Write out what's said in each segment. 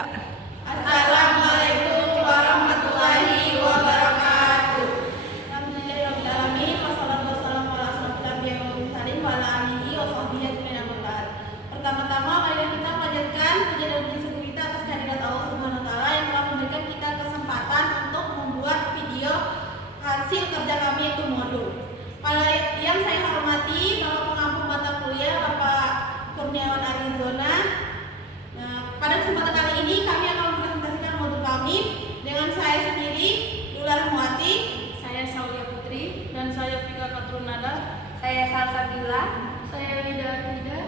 Assalamualaikum warahmatullahi wabarakatuh. Alhamdulillahirrahmanirrahim. Wassalatu wassalamu ala asyrofil anbiya'i wal mursalin wa ala alihi wa sahbihi ajmain amma ba'd. Pertama-tama mari kita panjatkan puji dan puji syukur kita atas kehadirat Allah Subhanahu wa taala yang telah memberikan kita kesempatan untuk membuat video hasil kerja kami yaitu modul. Pada yang saya hormati Bapak pengampu mata kuliah Bapak Kurniawan Arizona. Pada kesempatan kali ini kami akan mempresentasikan modul kami dengan saya sendiri, Lula Rahmawati, Saya Saulia Putri, dan saya Fika Katrunada. Saya Salsabila. Saya Rida Rida.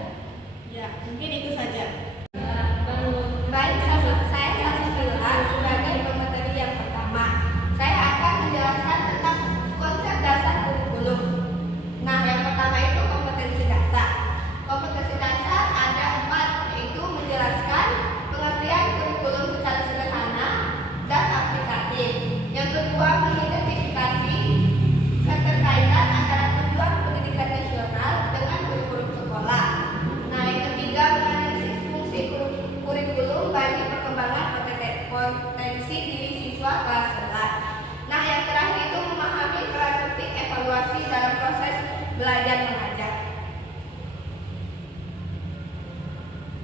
Ya, mungkin itu saja. Baik, saya Salsabila sebagai pemateri yang pertama. Saya akan menjelaskan tentang konsep dasar kurikulum. Nah, yang pertama itu kompetensi dasar. Kompetensi dasar ada 4, yaitu menjelaskan pengertian kurikulum secara sederhana dan aplikatif. Yang kedua, mengidentifikasi keterkaitan antara tujuan pendidikan nasional dengan kurikulum sekolah. Nah, yang ketiga, menganalisis fungsi kurikulum bagi perkembangan potensi diri siswa kelas 11. Nah, yang terakhir itu memahami peran penting evaluasi dalam proses belajar mengajar.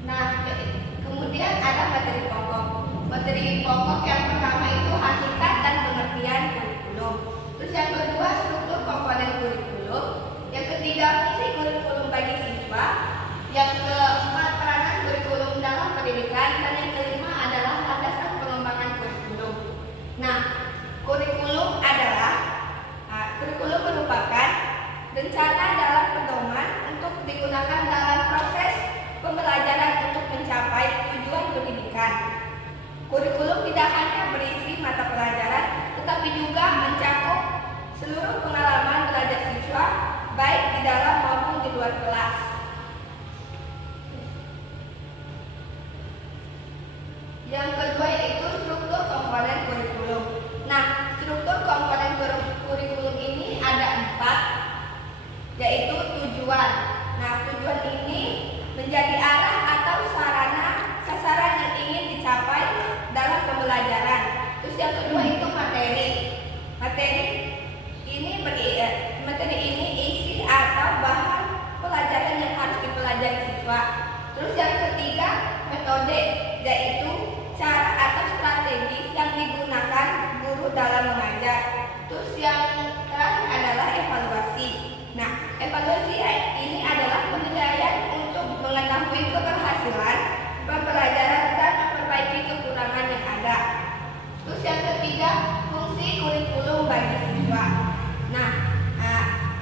Nah, kemudian ada materi pokok. Materi pokok yang pertama itu hakikat dan pengertian kurikulum. Terus yang kedua, struktur komponen kurikulum. Yang ketiga, fungsi kurikulum bagi siswa. Yang keempat, peranan kurikulum dalam pendidikan. Dan yang kelima adalah landasan pengembangan kurikulum. Nah, kurikulum merupakan rencana dalam pedoman untuk digunakan dalam proses pembelajaran untuk mencapai tujuan pendidikan. Kurikulum tidak hanya berisi mata pelajaran, tetapi juga mencakup seluruh pengalaman belajar siswa, baik di dalam maupun di luar kelas. Yang kedua yaitu struktur komponen kurikulum. Nah, struktur komponen kurikulum ini ada 4, yaitu tujuan. Nah, tujuan ini menjadi arah atau sasaran yang ingin dicapai dalam pembelajaran. Terus yang kedua itu materi. Materi ini isi atau bahan pelajaran yang harus dipelajari siswa. Terus yang ketiga metode, yaitu cara atau strategi yang digunakan guru dalam mengajar. Terus yang terakhir adalah evaluasi. Nah, evaluasi ini adalah penilaian untuk mengetahui keberhasilan pembelajaran dan memperbaiki kekurangan yang ada. Terus yang ketiga, fungsi kurikulum bagi siswa. Nah,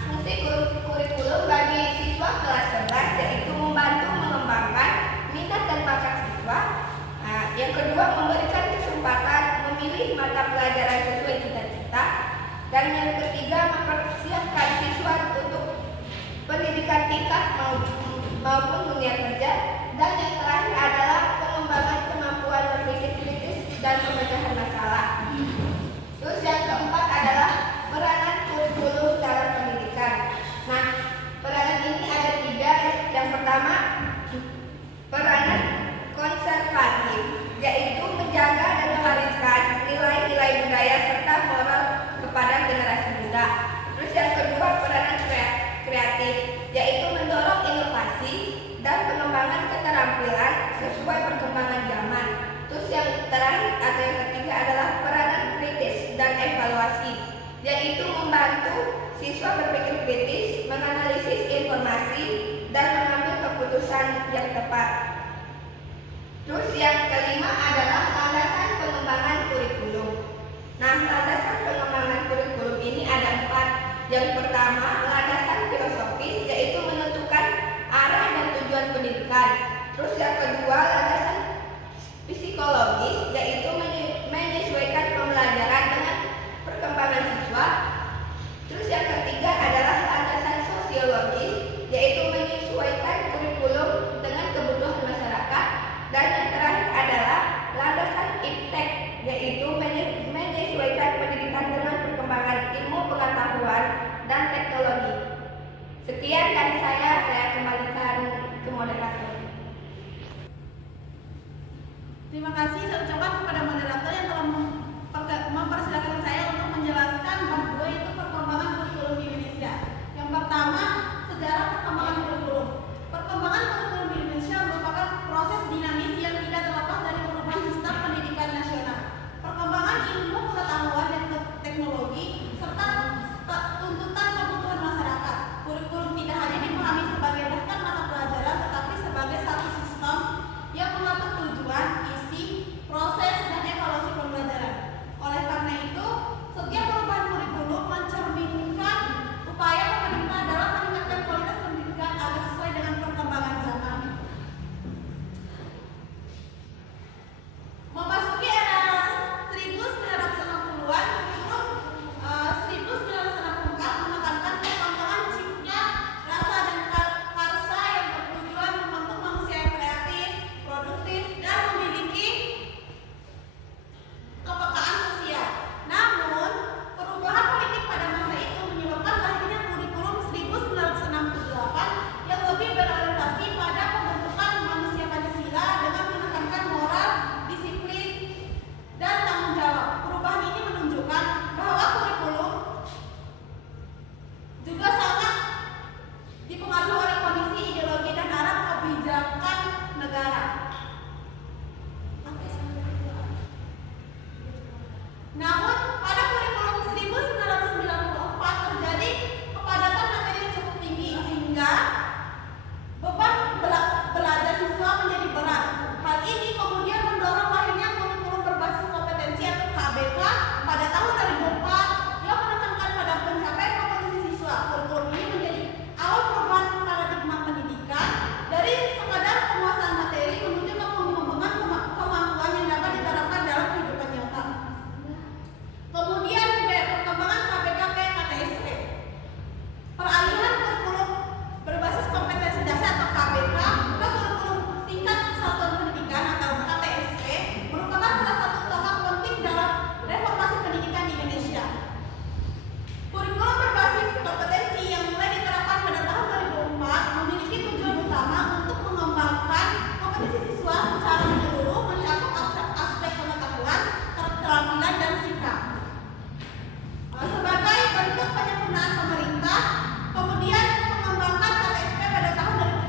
fungsi kurikulum bagi siswa kelas 11 yaitu membantu mengembangkan minat dan bakat siswa. Yang kedua, memberikan kesempatan memilih mata pelajaran sesuai cita-cita. Dan yang ketiga, mempersiapkan siswa untuk pendidikan tingkat maupun dunia kerja. Dan yang terakhir adalah pengembangan kemampuan berpikir kritis dan pemecahan masalah. Terus yang keempat adalah peranan kurikulum dalam pendidikan. Nah, peranan ini ada 3. Yang pertama, peranan konservatif, yaitu menjaga dan mewariskan nilai-nilai budaya serta moral kepada generasi muda. Terus yang kedua, peranan kreatif, yaitu mendorong inovasi dan pengembangan keterampilan sesuai perkembangan zaman. Terus yang terakhir atau yang ketiga adalah peranan kritis dan evaluasi, yaitu membantu siswa berpikir kritis, menganalisis informasi, dan mengambil keputusan yang tepat. Terus yang kelima adalah landasan pengembangan kurikulum. Nah, landasan pengembangan kurikulum ini ada 4. Yang pertama, landasan filosofis, yaitu menentukan arah dan tujuan pendidikan. Terus yang kedua, landasan psikologis, yaitu menyesuaikan pembelajaran dengan perkembangan siswa. Terus yang ketiga adalah landasan sosiologis, yaitu menyesuaikan kurikulum dengan kebutuhan masyarakat. Dan yang terakhir kasih saya ucapkan kepada moderator yang telah mempersilakan saya untuk menjelaskan bab 2 itu perkembangan kurikulum di Indonesia. Yang pertama, sejarah perkembangan kurikulum. Perkembangan kurikulum di Indonesia merupakan proses dinamis yang tidak terlepas dari perubahan sistem pendidikan nasional, perkembangan ilmu pengetahuan dan teknologi, serta tuntutan kebutuhan masyarakat. Kurikulum tidak hanya dipahami sebagai daftar mata pelajaran, tetapi sebagai satu sistem yang mengatur tujuan, isi, proses, dan evaluasi pembelajaran. Oleh karena itu, setiap perubahan kurikulum mencerminkan upaya pemerintah dalam meningkatkan kualitas pendidikan agar sesuai dengan perkembangan zaman. Memasuki era 1960-an, kurikulum 1964 menekankan perkembangan cipta, rasa, dan karsa yang bertujuan membentuk manusia yang kreatif, produktif, dan memiliki kepekaan sosial. Namun, perubahan politik pada masa itu menyebabkan lahirnya kurikulum 1968 yang lebih berorientasi pada pembentukan manusia Pancasila dengan menekankan moral, disiplin, dan tanggung jawab. Perubahan ini menunjukkan bahwa kurikulum juga sangat dipengaruhi oleh kondisi ideologi dan arah kebijakan negara. Namun, pada kurikulum 1994 terjadi kepadatan materi yang cukup tinggi sehingga beban belajar siswa menjadi berat. Hal ini kemudian mendorong lahirnya kurikulum berbasis kompetensi atau KBK pada tahun 2004 yang menekankan pada pencapaian kompetensi siswa. Kurikulum ini menjadi awal perubahan paradigma pendidikan dari sekadar penguasaan materi menuju ke pengembangan kemampuan yang dapat diterapkan dalam kehidupan nyata. Kemudian perkembangan KBK ke KTSP. Peralihan kurikulum berbasis kompetensi dasar atau KBK ke kurikulum tingkat satuan pendidikan atau KTSP merupakan salah satu tahap penting dalam reformasi pendidikan di Indonesia. Kurikulum berbasis kompetensi yang mulai diterapkan pada tahun 2004 memiliki tujuan utama untuk mengembangkan kompetensi siswa secara menyeluruh, mencakup aspek pengetahuan, keterampilan, dan sikap. Sebagai bentuk penyempurnaan pemerintah, kemudian mengembangkan KTSP pada tahun 2006.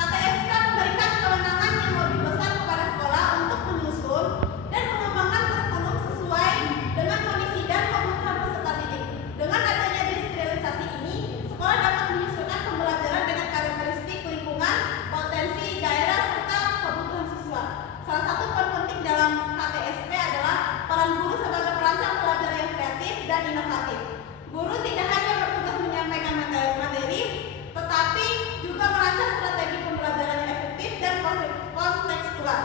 KTSP memberikan kewenangan yang lebih besar kepada sekolah untuk menyusun dan mengembangkan kurikulum sesuai dengan kondisi dan kebutuhan peserta didik. Dengan adanya digitalisasi ini, sekolah dapat menyesuaikan pembelajaran dengan karakteristik lingkungan, potensi daerah, serta kebutuhan siswa. Salah satu peran penting dalam KTSP adalah peran guru sebagai perancang belajar yang kreatif dan inovatif. Guru tidak hanya bertugas menyampaikan materi, tetapi juga merancang strategi pembelajaran yang efektif dan kontekstual.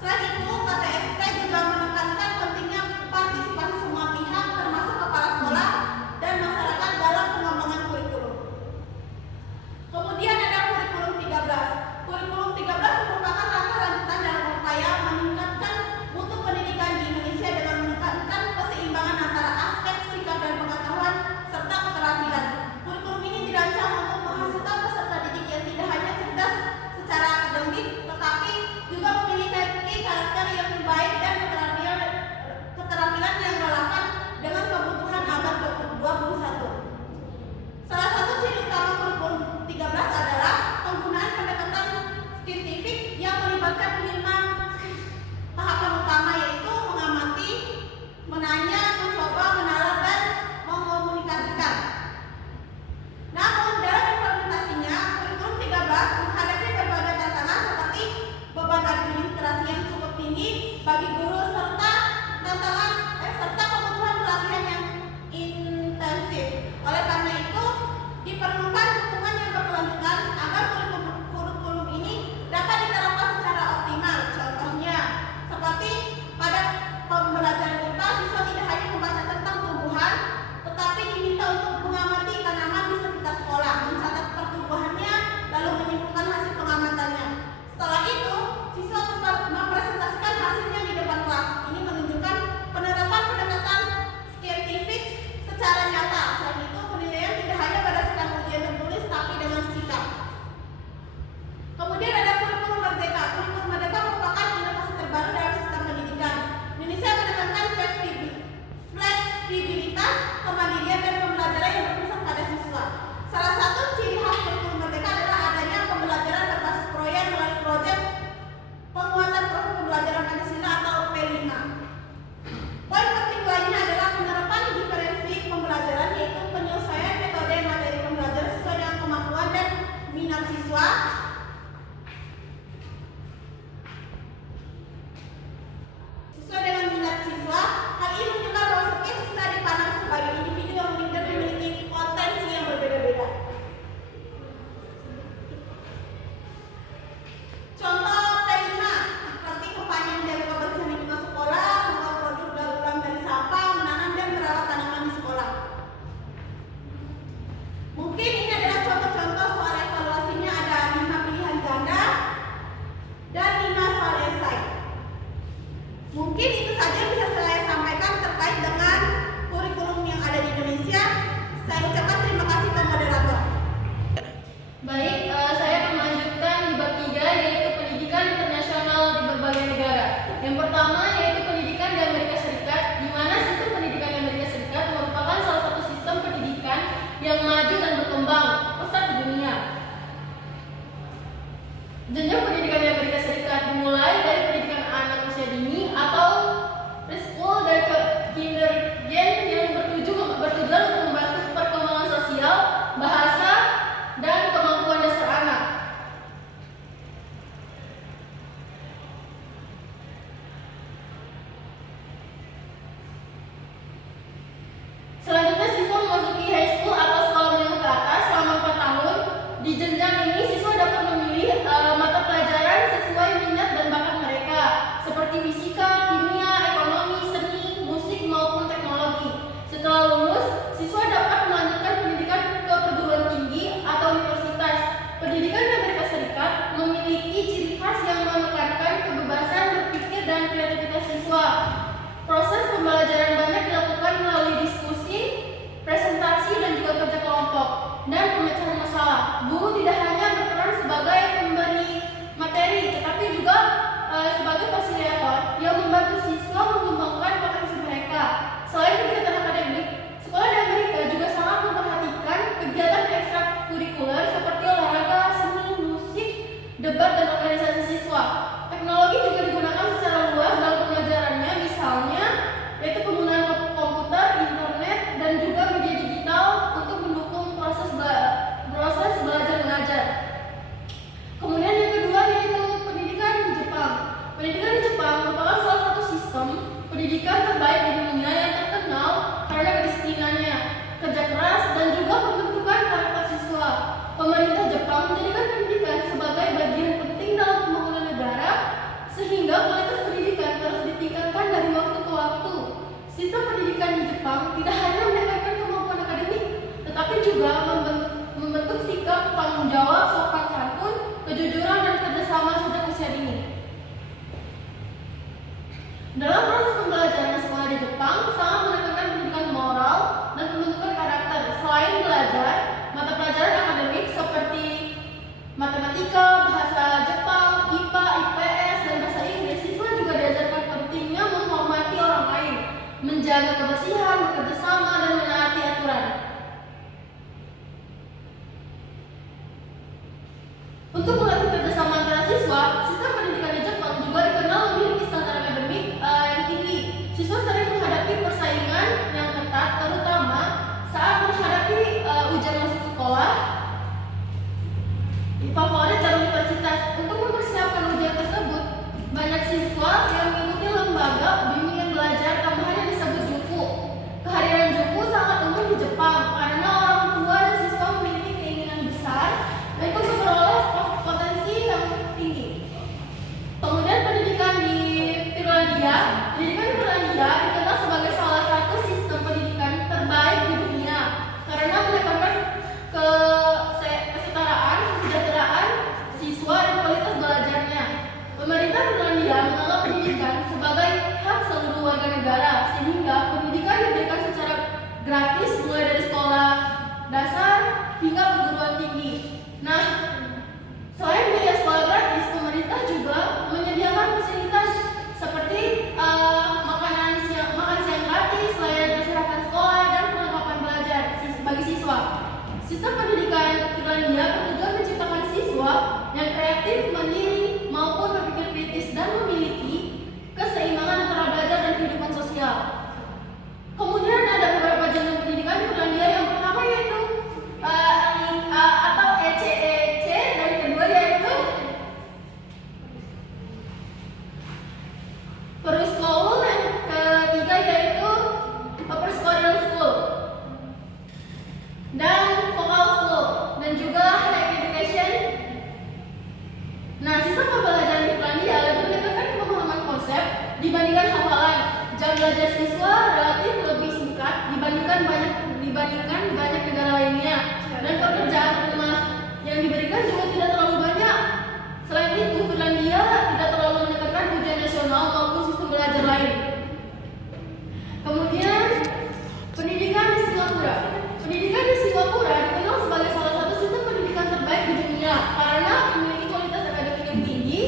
Selain itu, KTSP juga menekankan pentingnya partisipasi semua pihak, termasuk kepala sekolah dan masyarakat dalam pengembangan kurikulum. Kemudian ada kurikulum 13. Kurikulum 13 merupakan langkah lanjutan dalam upaya meningkatkan mutu pendidikan di Indonesia dengan menekankan keseimbangan antara aspek sikap dan pengetahuan serta keterampilan. Kurikulum ini dirancang untuk menghasilkan peserta didik yang tidak hanya cerdas secara akademik, tetapi juga memiliki karakter yang baik dan keterampilan yang relevan dengan kebutuhan abad ke-21. Salah satu ciri utama kurikulum 13 adalah penggunaan pendekatan saintifik yang melibatkan 5 tahapan utama, yaitu mengamati, menanya, mencoba, menalar, dan mengomunikasikan. Namun dalam implementasinya, kurikulum 13 menghadapi berbagai tantangan seperti beban administrasi yang cukup tinggi bagi guru serta kebutuhan pelatihan yang intensif. Oleh karena itu, diperlukan dukungan yang berkelanjutan agar kurikulum ini dapat diterapkan secara optimal. saja pendidikan di Amerika Serikat, dimulai dari pendidikan anak usia dini atau preschool dan ke kindergarten yang bertujuan untuk membantu perkembangan sosial, bahasa, dan kemampuan dasar anak. Selanjutnya siswa memasuki high school atau sekolah menengah ke atas selama 4 tahun. Di jenjang ini siswa dapat memilih mata pelajaran sesuai minat dan bakat mereka, seperti fisika, kimia, ekonomi, seni, musik maupun teknologi. Setelah lulus, siswa dapat melanjutkan pendidikan ke perguruan tinggi atau universitas. Pendidikan di Amerika Serikat memiliki ciri khas yang menekankan kebebasan berpikir dan kreativitas siswa. Proses pembelajaran banyak dilakukan melalui diskusi, presentasi, dan juga kerja kelompok dan pemecahan masalah. Guru tidak hanya berperan sebagai pemberi materi, tetapi juga sebagai fasilitator yang membantu siswa mengembangkan potensi mereka. Selain kegiatan akademik, sekolah di Amerika juga sangat memperhatikan kegiatan ekstrakurikuler seperti olahraga, seni, musik, debat, dan organisasi siswa. Teknologi juga digunakan secara luas dalam pembelajarannya, misalnya yaitu penggunaan komputer, internet, dan juga media digital untuk mendukung proses belajar mengajar. Kemudian yang kedua yaitu pendidikan di Jepang. Pendidikan di Jepang merupakan salah satu sistem pendidikan terbaik di dunia yang terkenal karena kedisiplinannya, kerja keras, dan juga pembentukan karakter siswa. Pemerintah Jepang menjadikan pendidikan sebagai bagian penting dalam pembangunan negara, sehingga kualitas pendidikan terus ditingkatkan dari waktu ke waktu. Sistem pendidikan di Jepang tidak hanya meningkatkan kemampuan akademik, tetapi juga membentuk sikap tanggung jawab, sopan santun, kejujuran, dan kerjasama sejak usia dini. Dalam proses pembelajaran sekolah di Jepang sangat menekankan pendidikan moral dan pembentukan karakter. Selain belajar mata pelajaran akademik seperti matematika, bahasa Jepang, IPA, IPS, dan bahasa Inggris, siswa juga diajarkan pentingnya menghormati orang lain, menjaga kebersihan, bekerja sama, dan menaati aturan. Untuk melatih kerjasama antara siswa, sistem pendidikan di Jepang juga dikenal memiliki standar akademik yang tinggi. Siswa sering menghadapi persaingan yang ketat, terutama saat menghadapi ujian masuk sekolah favorit dan universitas. Untuk mempersiapkan ujian tersebut, banyak siswa yang mengikuti lembaga bimbingan belajar tambahan yang disebut juku. Kehadiran juku sangat umum di Jepang karena orang tua dan siswa memiliki keinginan besar untuk memperoleh potensi yang tinggi. Kemudian pendidikan di Finlandia. Pendidikan di Finlandia dikenal sebagai salah satu sistem pendidikan terbaik di dunia karena menekankan kesetaraan, kesejahteraan siswa, dan kualitas belajarnya. Pemerintah Finlandia menganggap pendidikan sebagai hak seluruh warga negara, sehingga pendidikan diberikan secara gratis mulai dari sekolah dasar hingga perguruan tinggi. Nah, selain biaya sekolah gratis, pemerintah juga menyediakan fasilitas seperti makan siang gratis, layanan kesehatan sekolah, dan perlengkapan belajar bagi siswa. Sistem pendidikan Finlandia bertujuan menciptakan siswa yang kreatif, mandiri, maupun berpikir kritis dan memiliki keseimbangan antara belajar dan kehidupan sosial. Kemudian ada beberapa jenjang pendidikan di Finlandia. Yang pertama yaitu atau ECEC, dan kedua yaitu Peruskoul, dan ketiga yaitu Upper Secondary School dan Vocal School, dan juga Higher Education. Nah, sistem pembelajaran di Finlandia lebih menekankan pemahaman konsep dibandingkan hafalan. Jam belajar siswa relatif lebih singkat dibandingkan banyak negara lainnya, dan pekerjaan rumah yang diberikan juga tidak terlalu banyak. Selain itu, Finlandia tidak terlalu menekankan ujian nasional maupun sistem belajar lain. Kemudian pendidikan di Singapura. Pendidikan di Singapura dikenal sebagai salah satu sistem pendidikan terbaik di dunia karena memiliki kualitas akademik yang tinggi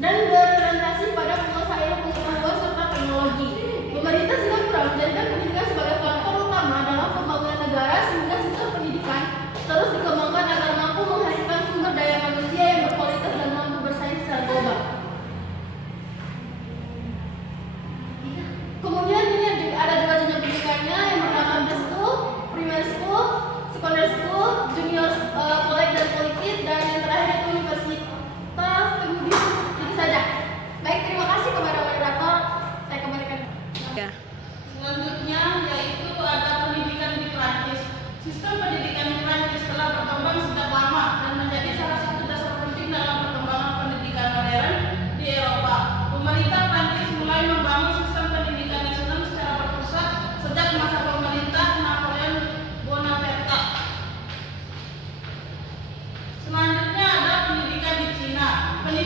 dan berorientasi pada penguasaan ilmu pengetahuan serta teknologi. Pemerintah Singapura menjadikan pendidikan sebagai faktor utama dalam pembangunan negara, sehingga sistem pendidikan terus dikembangkan agar mampu menghasilkan sumber daya manusia yang berkualitas dan mampu bersaing.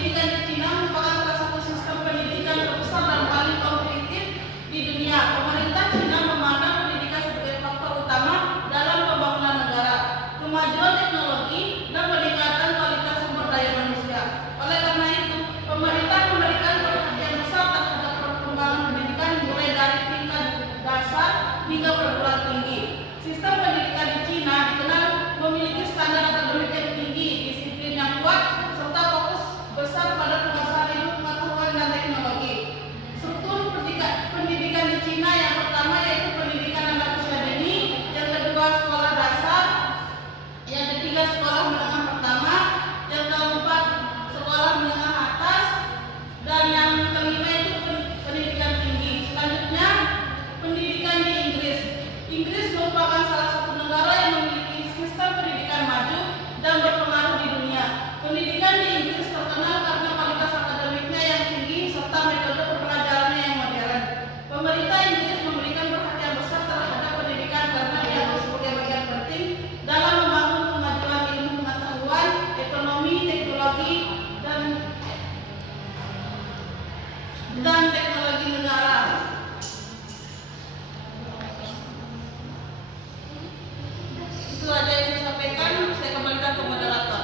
Pendidikan di Cina merupakan salah satu sistem pendidikan terbesar dan paling kompetitif di dunia. Pemerintah Cina memandang pendidikan sebagai faktor utama dalam pembangunan negara, kemajuan teknologi, dan peningkatan kualitas sumber daya manusia. Oleh karena itu, pemerintah memberikan perhatian besar terhadap perkembangan pendidikan mulai dari tingkat dasar hingga perguruan tinggi. Sistem pendidikan di Cina dikenal memiliki standar akademik yang tinggi, disiplin yang kuat, serta fokus besar pada penguasaan ilmu pengetahuan dan teknologi. Struktur pendidikan di Cina yang pertama yaitu pendidikan anak usia dini, yang kedua sekolah dasar, yang ketiga sekolah menengah pertama, yang keempat sekolah menengah atas, dan yang kelima itu pendidikan tinggi. Selanjutnya pendidikan di Inggris. Inggris merupakan salah satu negara yang memiliki sistem pendidikan maju dan berpengaruh di dunia. Pendidikan di Inggris terkenal karena kualitas akademiknya yang tinggi serta metode pembelajarannya yang modern. Pemerintah Inggris memberikan perhatian besar terhadap pendidikan karena dianggap sebagai bagian penting dalam membangun kemajuan ilmu pengetahuan, ekonomi, teknologi, dan teknologi negara. Itu aja yang saya sampaikan. Saya kembalikan ke moderator.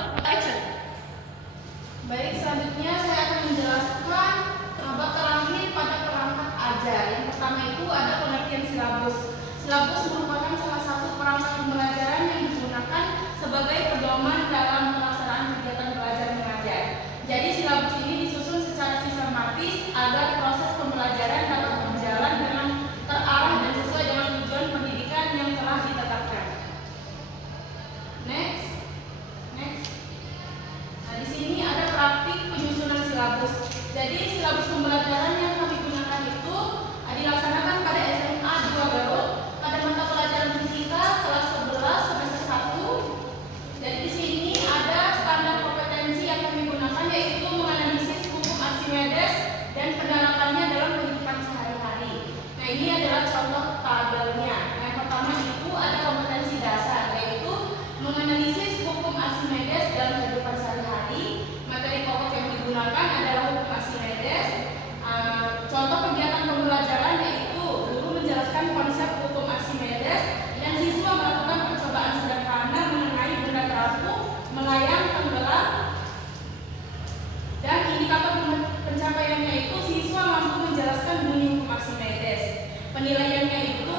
Baik, selanjutnya saya akan menjelaskan bab terakhir pada perangkat ajar. Yang pertama itu ada pengertian silabus. Silabus merupakan salah satu perangkat pembelajaran yang digunakan sebagai pedoman dalam pelaksanaan kegiatan belajar mengajar. Jadi silabus ini disusun secara sistematis agar proses pembelajaran dapat berjalan dengan terarah dan sesuai dengan tujuan pendidikan yang telah ditetapkan. Next. Nah, di sini ada praktik penyusunan silabus. Jadi silabus pembelajaran yang kami gunakan itu dilaksanakan pada SMA 2 Garut pada mata pelajaran fisika kelas 11 semester 1. Jadi di sini ada standar kompetensi yang kami gunakan yaitu menganalisis hukum Archimedes dan penerapannya dalam kehidupan sehari-hari. Nah, ini adalah contoh tabelnya. Yang pertama itu ada kompetensi dasar yaitu menganalisis hukum Archimedes dalam kehidupan sehari-hari. Materi pokok yang digunakan adalah hukum Archimedes. Contoh kegiatan pembelajaran yaitu guru menjelaskan konsep hukum Archimedes dan siswa melakukan percobaan sederhana mengenai benda terapung, melayang, tenggelam. Dan indikator pencapaiannya itu siswa mampu menjelaskan bunyi hukum Archimedes. Penilaiannya itu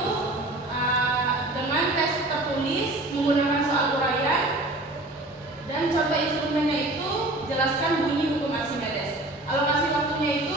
dengan tes tertulis menggunakan soal uraian, dan contoh instrumennya itu jelaskan bunyi hukum Archimedes. Alokasi waktunya itu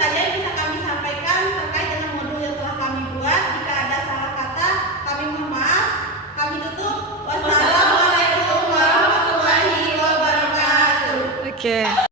saja yang bisa kami sampaikan terkait dengan modul yang telah kami buat. Jika ada salah kata, kami mohon maaf. Kami tutup. Wassalamualaikum warahmatullahi wabarakatuh. Oke.